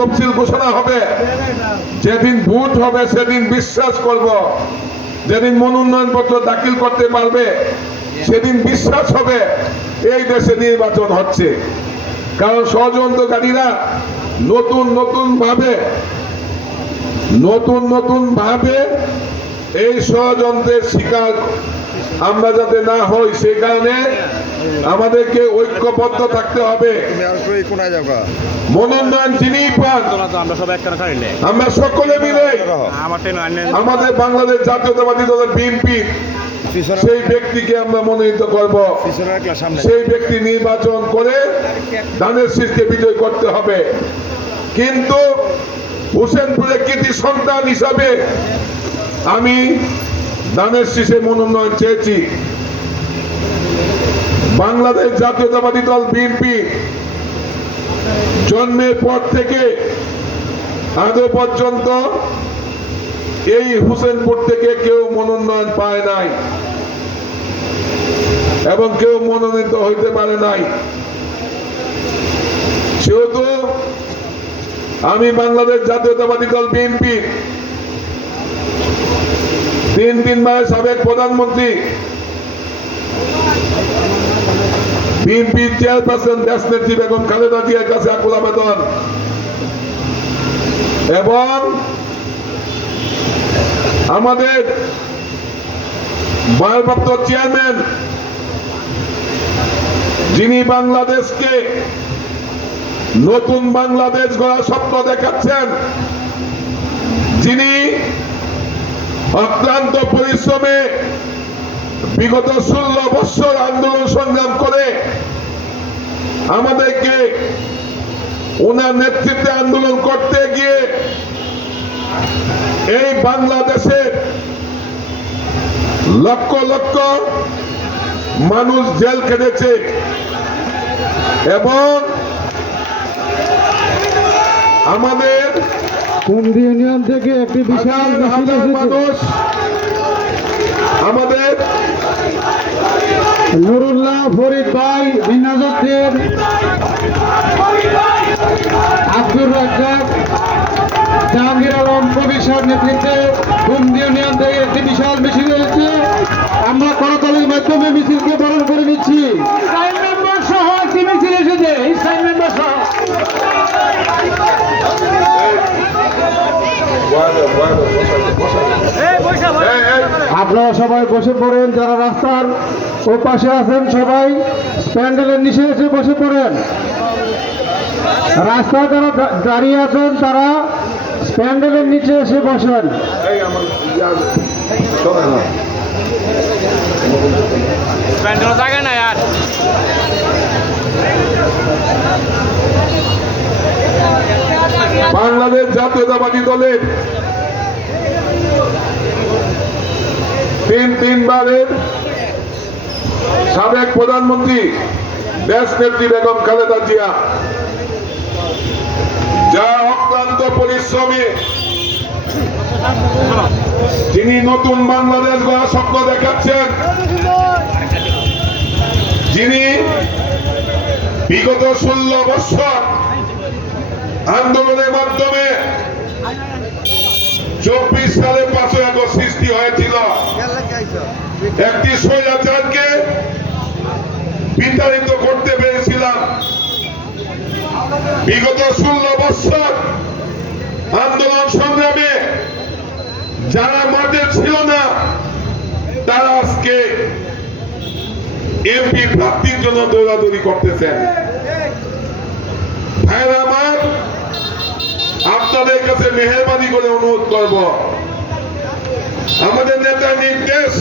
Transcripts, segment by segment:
তফসিল ঘোষণা হবে। যেদিন ভোট হবে, সেদিন বিশ্বাস করব। যেদিন মনোনয়ন পত্র দাখিল করতে পারবে, সেদিন বিশ্বাস হবে এই দেশে নির্বাচন হচ্ছে। কারণ ষড়যন্ত্রকারীরা নতুন নতুন ভাবে, নতুন নতুন ভাবে এই ষড়যন্ত্রের শিকার আমরা যাতে না হই, সেই কারণে আমাদেরকে ঐক্যবদ্ধ থাকতে হবে। মনোনয়ন যিনি পান, আমরা সকলে মিলে আমাদের বাংলাদেশ জাতীয়তাবাদী দলের বিএনপি সেই ব্যক্তিকে আমরা মনোনীত করব সেই ব্যক্তি নির্বাচন করে ধানের শীষকে বিজয় করতে হবে কিন্তু হোসেনপুরের কৃতি সন্তান হিসাবে আমি ধানের শীষে মনোনয়ন চেয়েছি। বাংলাদেশ জাতীয়তাবাদী দল বিএনপি জন্মের পর থেকে আজও পর্যন্ত এই হুসেনপুর থেকে কেউ মনোনয়ন পায় নাই এবং কেউ মনোনীত হইতে পারে নাই। সেহেতু আমি বাংলাদেশ জাতীয়তাবাদী দল বিএনপি তিন তিনবার সাবেক প্রধানমন্ত্রী। বিএনপি চেয়ারপারসন দেশ নেত্রী বেগম খালেদা জিয়ার কাছে আকুল আবেদন। এবং আমাদের ভারপ্রাপ্ত চেয়ারম্যান, যিনি বাংলাদেশকে নতুন বাংলাদেশ গড়ার স্বপ্ন দেখাচ্ছেন, যিনি অক্লান্ত পরিশ্রমে বিগত ষোলো বৎসর আন্দোলন সংগ্রাম করে আমাদেরকে ওনার নেতৃত্বে আন্দোলন করতে গিয়ে এই বাংলাদেশের লক্ষ লক্ষ মানুষ জেল কেটেছে এবং আমাদের কুমদি ইউনিয়ন থেকে একটি বিশাল মানুষ আমাদের নুরুল্লাহ ফরিদ ভাই বিনাজুদ্দিন আব্দুর রাজ্জাক জাহাঙ্গীর আলম কবির নেতৃত্বে কুমদি ইউনিয়ন থেকে একটি বিশাল মিছিল এসেছে। আমরা করতালির মাধ্যমে মিছিলকে পালন করে নিচ্ছি সাইন মেম্বার সহ একটি মিছিল এসেছে সাইন মেম্বার সহ এই, এই, আপনারা সবাই বসে পড়েন, যারা রাস্তার ও পাশে আছেন সবাই, প্যান্ডেলের নিচে এসে বসে পড়েন রাস্তায় যারা দাঁড়িয়ে আছেন, তারা প্যান্ডেলের নিচে এসে বসেন না। বাংলাদেশ জাতীয়তাবাদী দলের তিন তিনবারের সাবেক প্রধানমন্ত্রী দেশ নেত্রী বেগম খালেদা জিয়া। যা অক্লান্ত পরিশ্রমে তিনি নতুন বাংলাদেশ গড়ার স্বপ্ন দেখাচ্ছেন। যিনি বিগত ষোলো বৎসর আন্দোলনের চব্বিশ সালে পাঁচই আগস্ট সৃষ্টি হয়েছিল। একটি স্বৈরাচারকে বিতাড়িত করতে পেরেছিলাম। বিগত ষোলো বৎসর আন্দোলন সংগ্রামে যারা মাঠে ছিল না, তারা আজকে এমপি প্রাপ্তির জন্য দৌড়াদৌড়ি করতেছেন। ভাইরা আমার আপনাদের কাছে মেহরবানি করে অনুরোধ করব। আমাদের নেতার নির্দেশ,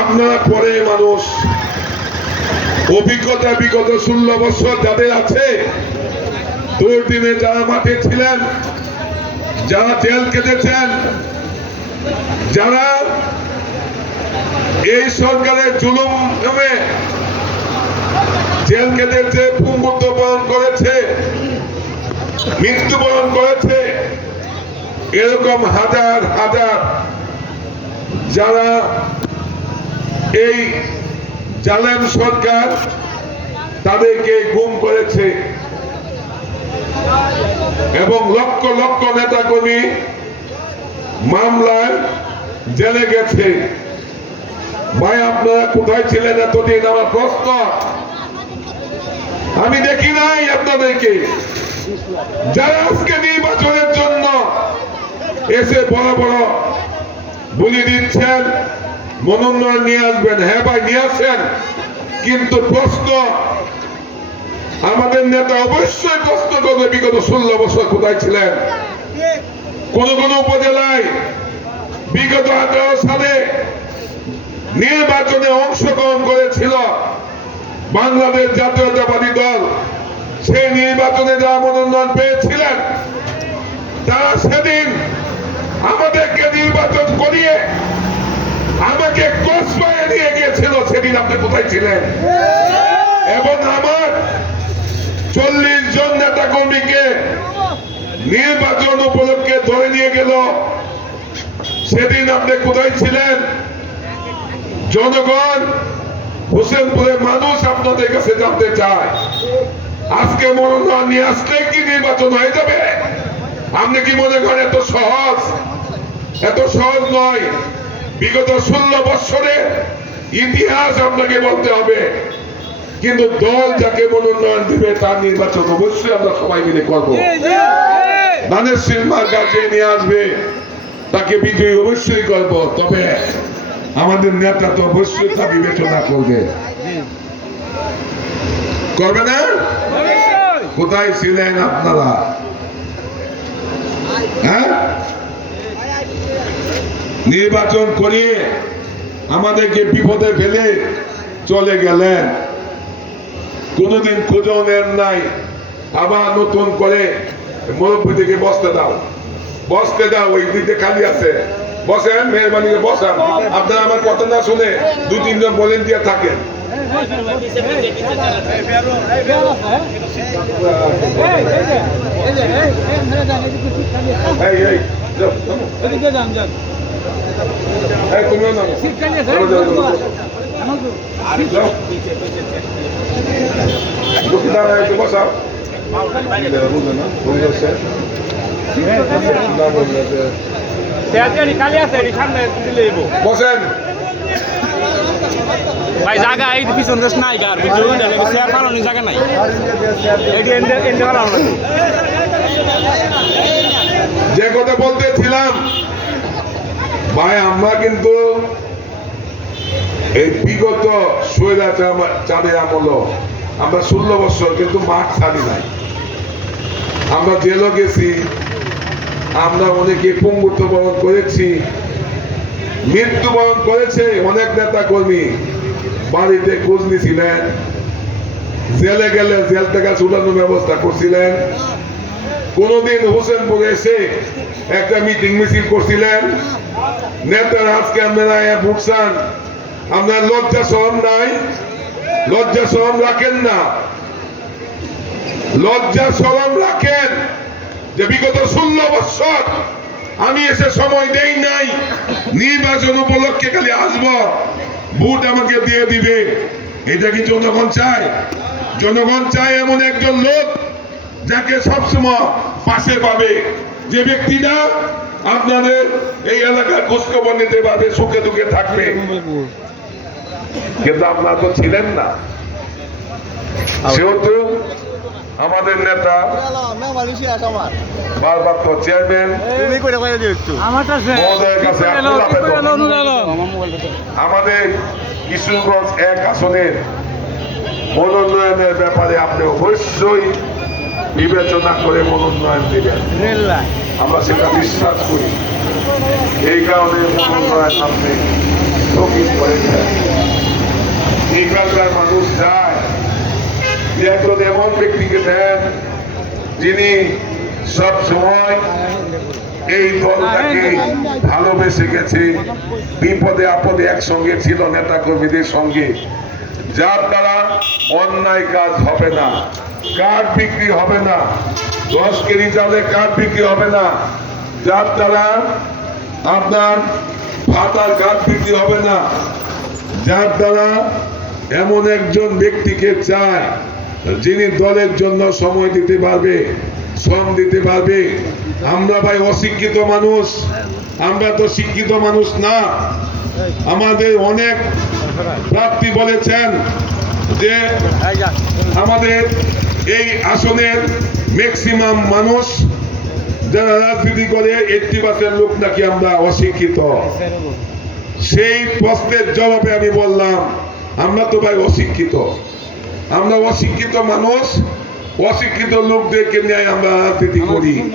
আপনারা পরে মানুষ অভিজ্ঞতা বিগত ষোলো বছর যাদের আছে, দুর্দিনে যারা মাঠে ছিলেন, যারা জেল কেটেছেন, যারা এই সরকারের জুলুম জেল কেটেছে পুঙ্গুত্ব বরণ করেছে মৃত্যুবরণ করেছে। এরকম হাজার হাজার যারা এই জালেম সরকার তাদেরকে গুম করেছে এবং লক্ষ লক্ষ নেতা কর্মী মামলায় জেলে গেছে। ভাই, আপনারা কোথায় ছিলেন? এতদিন আমার প্রশ্ন। আমি দেখি নাই আপনাদেরকে। যারা আজকে নির্বাচনের জন্য এসে বড় বড় বলি দিচ্ছেন, মনোনয়ন নিয়ে আসবেন। হ্যাঁ ভাই, নিয়ে আসেন কিন্তু প্রশ্ন, আমাদের নেতা অবশ্যই প্রশ্ন করবে, বিগত ষোলো বছর কোথায় ছিলেন? কোন কোন উপজেলায় বিগত আঠারো সালে নির্বাচনে অংশগ্রহণ করেছিল বাংলাদেশ জাতীয়তাবাদী দল। সেই নির্বাচনে যারা মনোনয়ন পেয়েছিলেন, তারা সেদিন আমাদেরকে নির্বাচন করিয়ে আমাকে কসবায় নিয়ে গিয়েছিল, সেদিন আপনি কোথায় ছিলেন? এবং আমার চল্লিশ জন নেতা কর্মীকে নির্বাচন উপলক্ষে ধরে নিয়ে গেল। সেদিন আপনি কোথায় ছিলেন? জনগণ, হোসেনপুরের মানুষ আপনাদের কাছে জানতে চায়। আজকে মনোনয়ন নিয়ে আসলে কি নির্বাচন হয়ে যাবে? আপনি কি মনে করেন এত সহজ? এত সহজ নয়। বিগত ষোলো বৎসরে ইতিহাস আপনাকে বলতে হবে। কিন্তু দল যাকে মনোনয়ন দিবে তার নির্বাচন অবশ্যই আমরা সবাই মিলে করব। ধানের সিনেমার কাছে নিয়ে আসবে। তাকে বিজয়ী অবশ্যই করব। তবে আমাদের নেতা তো অবশ্যই তা বিবেচনা করবে। করবে না? কোথায় ছিলেন আপনারা? হ্যাঁ? নির্বাচন করিয়ে আমাদেরকে বিপদে ফেলে চলে গেলেন। কোনোদিন খোঁজও নেন নাই। আবার নতুন করে মুরব্বী থেকে বসতে দাও। বসতে দাও ওই দিকে খালি আছে। বসেন মেহরবানি বসান। আপনারা আমার কথা না শুনে দু তিনজন ভলেন্টিয়ার থাকেন। বসাও। বুঝলে না? বুঝলে সে? না বুঝলে সে। কালি আছে এটি সামনে দিলে এবো। বসেন ভাই, জায়গা এই পিছন দেশ নাই গার শেয়ার পালানোর জায়গা নাই। এটি এন্ডে পালানো যে কথা বলতেছিলাম, ভাই, আমরা কিন্তু এই বিগত চাঁদের আমল। আমরা ষোলো বছর কিন্তু মাঠ ছাড়ি নাই। আমরা জেলও গেছি। আমরা অনেকে পঙ্গুত্ব বরণ করেছি। মৃত্যুবরণ করেছে অনেক নেতা কর্মী বাড়িতে খোঁজ নিয়েছিলেন জেলে গেলে জেল থেকে ছুটানোর ব্যবস্থা করছিলেন। কোনদিন হোসেনপুরে এসে একটা মিটিং মিছিল করছিলেন। নেতারা আজকে আপনারা আয়া আপনার লজ্জা সরম নাই? লজ্জা সরম রাখেন না। লজ্জা সরম রাখেন যে বিগত ষোলো বছর আমি এসে সময় দেই নাই। নির্বাচন উপলক্ষে খালি আসব। ভোট আমাকে দিয়ে দিবে। এটা কি জনগণ চায়? জনগণ চায় এমন একজন লোক যাকে সবসময় পাশে পাবে। যে ব্যক্তিটা আপনাদের এই এলাকার খোঁজখবর নিতে পারবে, সুখে দুঃখে থাকবে। কিন্তু আপনারা তো ছিলেন না। সেহেতু আমাদের নেতা বারবার তো চেয়ারম্যান তুমি কইরা কইরা দিও একটু। মহোদয়ের কাছে আকুল আবেদন আমাদের কিশোরগঞ্জ এক আসনের মনোনয়নের ব্যাপারে আপনি অবশ্যই বিবেচনা করে মনোনয়ন দিবেন। আমরা সেটা বিশ্বাস করি। এই কারণে মনোনয়ন আপনি স্থগিত করেছেন এখানকার মানুষ যে একজন এমন ব্যক্তিকে দেন যিনি সব সময় এই দলটাকে ভালোবেসে গেছে, বিপদে আপদে একসঙ্গে ছিল নেতা কর্মীদের সঙ্গে। যার দ্বারা অন্যায় কাজ হবে না কার্ড বিক্রি হবে না, দশ কেজি চালে কার্ড বিক্রি হবে না, যার দ্বারা আপনার ভাতার কার্ড বিক্রি হবে না, যার দ্বারা এমন একজন ব্যক্তিকে চায় যিনি দলের জন্য সময় দিতে পারবে, শ্রম দিতে পারবে, আমরা ভাই অশিক্ষিত মানুষ, আমরা তো শিক্ষিত মানুষ না। আমাদের অনেক প্রার্থী বলেছেন যে আমাদের এই আসনের ম্যাক্সিমাম মানুষ যারা রাজনীতি করে এইটটি পার্সেন্ট লোক নাকি আমরা অশিক্ষিত। সেই প্রশ্নের জবাবে আমি বললাম, আমরা তো ভাই অশিক্ষিত। আমরা অশিক্ষিত মানুষ, অশিক্ষিত লোকদেরকে নিয়ে আমরা রাজনীতি করি।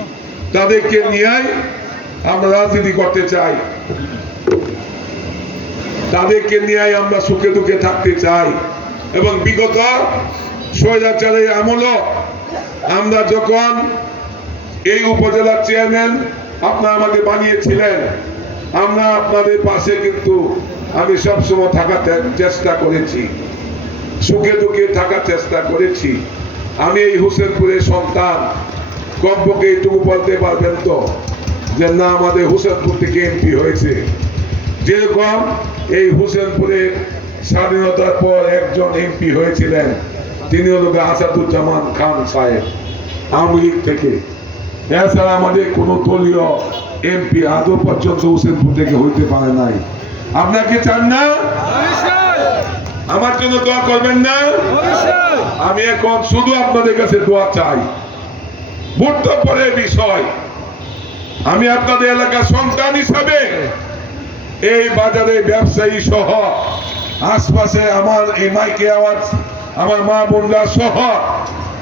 তাদেরকে নিয়ে আমরা রাজনীতি করতে চাই। তাদেরকে নিয়ে আমরা সুখে দুঃখে থাকতে চাই। এবং বিগত স্বৈরাচারের আমল আমরা যখন এই উপজেলার চেয়ারম্যান আপনারা আমাকে বানিয়েছিলেন, আমরা আপনাদের পাশে কিন্তু আমি সবসময় থাকার চেষ্টা করেছি। সুখে দুঃখে থাকার চেষ্টা করেছি। আমি এই হোসেনপুরের সন্তান। কমপক্ষে এইটুকু বলতে পারবেন তো, যে না, আমাদের হুসেনপুর থেকে এমপি হয়েছে। যেরকম এই হুসেনপুরে স্বাধীনতার পর একজন এমপি হয়েছিলেন, তিনি হল আসাদুজ্জামান খান সাহেব, আওয়ামী লীগ থেকে। এছাড়া আমাদের কোনো দলীয় এমপি আদৌ পর্যন্ত হোসেনপুর থেকে হইতে পারে নাই। আপনাকে চান না? আমার জন্য দোয়া করবেন না? আমি এখন শুধু আপনাদের কাছে দোয়া চাই। গুরুত্বপূর্ণ বিষয়। আমি আপনাদের এলাকার সন্তান হিসাবে এই বাজারে ব্যবসায়ী সহ আশপাশে আমার এই মাইকে আওয়াজ আমার মা বোনরা সহ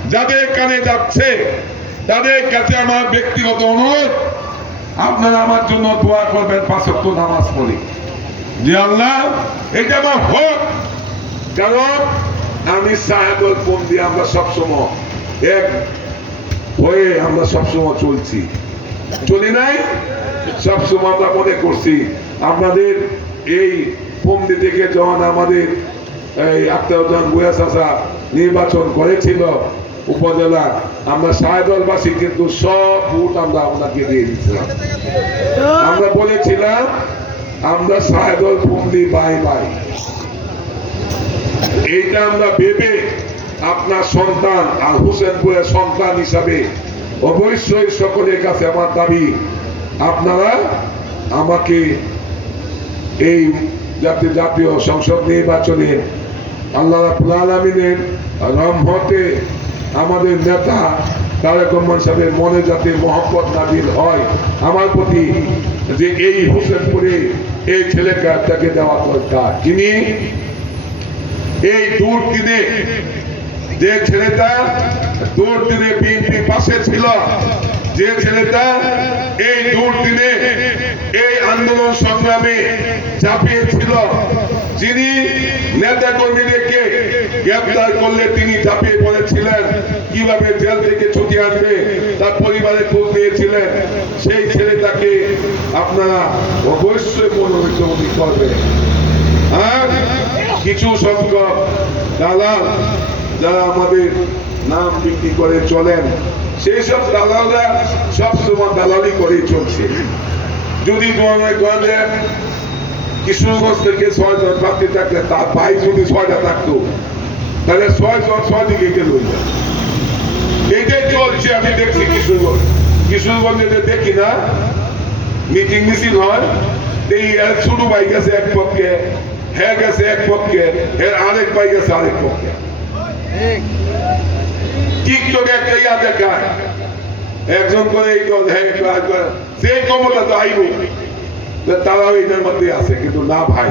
যাদের কানে যাচ্ছে তাদের কাছে আমার ব্যক্তিগত অনুরোধ আপনারা আমার জন্য দোয়া করবেন পাঁচক্ত নামাজ পড়ি। যে আল্লাহ এটা আমার হক। কারণ আমি সাহেবল ফোন দিয়ে আমরা সবসময় এক হয়ে আমরা সবসময় চলছি। চলি নাই? সবসময় আমরা মনে করছি আপনাদের এই পন্দি থেকে যখন আমাদের এই গুয়া চাষা নির্বাচন করেছিল উপজেলা, আমরা সাহেদলবাসী কিন্তু সব ভোট আমরা আপনাকে দিয়ে দিয়েছিলাম। আমরা বলেছিলাম, আমরা সাহেদল পন্দি বাই বাই। এইটা আমরা ভেবে আপনার সন্তান আর হোসেনপুরের সন্তান হিসাবে অবশ্যই সকলের কাছে আমার দাবি, আপনারা আমাকে এই জাতীয় জাতীয় সংসদ নির্বাচনে আল্লাহ রাব্বুল আলমিনের রহমতে আমাদের নেতা তারেক রহমান সাহেবের মনে যাতে মহব্বত নাজিল হয়, আমার প্রতি যে এই হোসেনপুরে এই ছেলেকে তাকে দেওয়া দরকার। যিনি এই দূর দিনে যে ছেলেটা দূর দিনে বিএনপি পাশে ছিল, যে ছেলেটা এই দূর দিনে এই আন্দোলন সংগ্রামে চাপিয়েছিল যিনি নেতা কর্মীদেরকে গ্রেপ্তার করলে তিনি ঝাঁপিয়ে পড়েছিলেন, কীভাবে জেল থেকে ছুটি আনবে তার পরিবারে খোঁজ নিয়েছিলেন, সেই ছেলেটাকে আপনারা অবশ্যই মনোনীত করবেন। আর কিছু সংখ্যক দালাল যারা আমাদের নাম বিক্রি করে চলেন, সেই সব দালালরা সবসময় দালালি করেই চলছে। যদি কিশোরগঞ্জ থেকে ছয়জন প্রার্থী থাকলে তার ভাই যদি ছয়টা থাকতো, তাহলে ছয় জন ছয় দিকে গেল। এইটাই চলছে, আমি দেখছি কিশোরগঞ্জ কিশোরগঞ্জে দেখি না, মিটিং মিছিল হয়, এই ছোট ভাই গেছে এক পক্ষে হ্যাঁ গেছে এক পক্ষে, এর আরেক ভাই গেছে আরেক পক্ষে। টিকটকে একটা ইয়া দেখায়? একজন করে এই দল হ্যাঁ তো আইব। তারাও এটার মধ্যে আছে, কিন্তু না ভাই।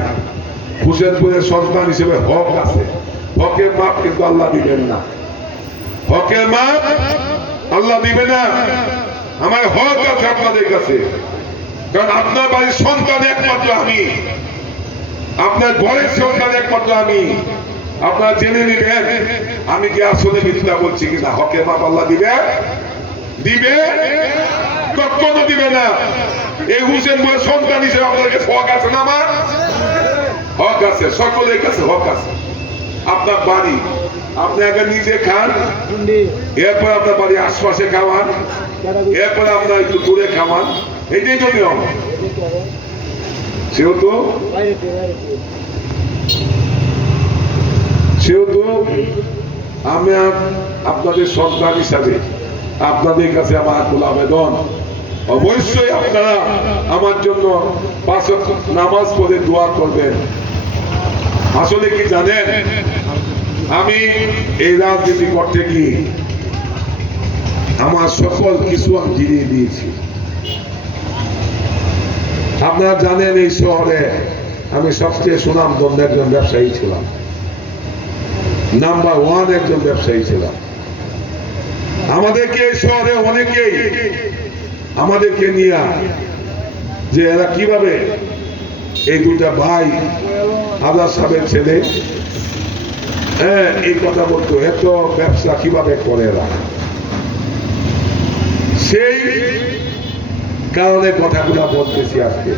হুসেনপুরের সন্তান হিসেবে হক আছে। হকের মাপ কিন্তু আল্লাহ দিবেন না। হকের মাপ আল্লাহ দিবে না। আমার হক আছে আপনাদের কাছে। কারণ আপনার বাড়ির সন্তান একমাত্র আমি। আপনার ঘরের সন্তান একমাত্র আমি। আপনারা জেনে নিবেন, আমি কি আসলে মিথ্যা বলছি কিনা? হকের মাপ আল্লাহ দিবে? দিবে? কখনো দিবে না। এই হুসেন বলে সন্তান হিসেবে আপনার কাছে হক আছে না আমার হক আছে, সকলের কাছে হক আছে। আপনার বাড়ি, আপনি আগে নিজে খান, এরপর আপনার বাড়ি আশপাশে খাওয়ান, এরপরে আপনার একটু দূরে খাওয়ান। এটাই তো নিয়ম। সেহেতু সেহেতু আমি আপনাদের সন্তান হিসাবে আপনাদের কাছে আমার আকুল আবেদন। অবশ্যই আপনারা আমার জন্য পাঁচ নামাজ পড়ে দোয়া করবেন। আসলে কি জানেন? আমি এই রাজনীতি করতে গিয়ে আমার সকল কিছু আমি জিরিয়ে দিয়েছি। আপনারা জানেন এই শহরে আমি সবচেয়ে সুনাম সুনামধন্য একজন ব্যবসায়ী ছিলাম। নাম্বার ওয়ান একজন ব্যবসায়ী ছিলাম। আমাদেরকে এই শহরে অনেকেই। আমাদেরকে নিয়ে যে এরা কীভাবে এই দুটা ভাই আদার সাহেবের ছেলে হ্যাঁ এই কথা বলতো, এত ব্যবসা কীভাবে করে এরা? সেই কারণে কথাগুলো বলতেছি আজকে।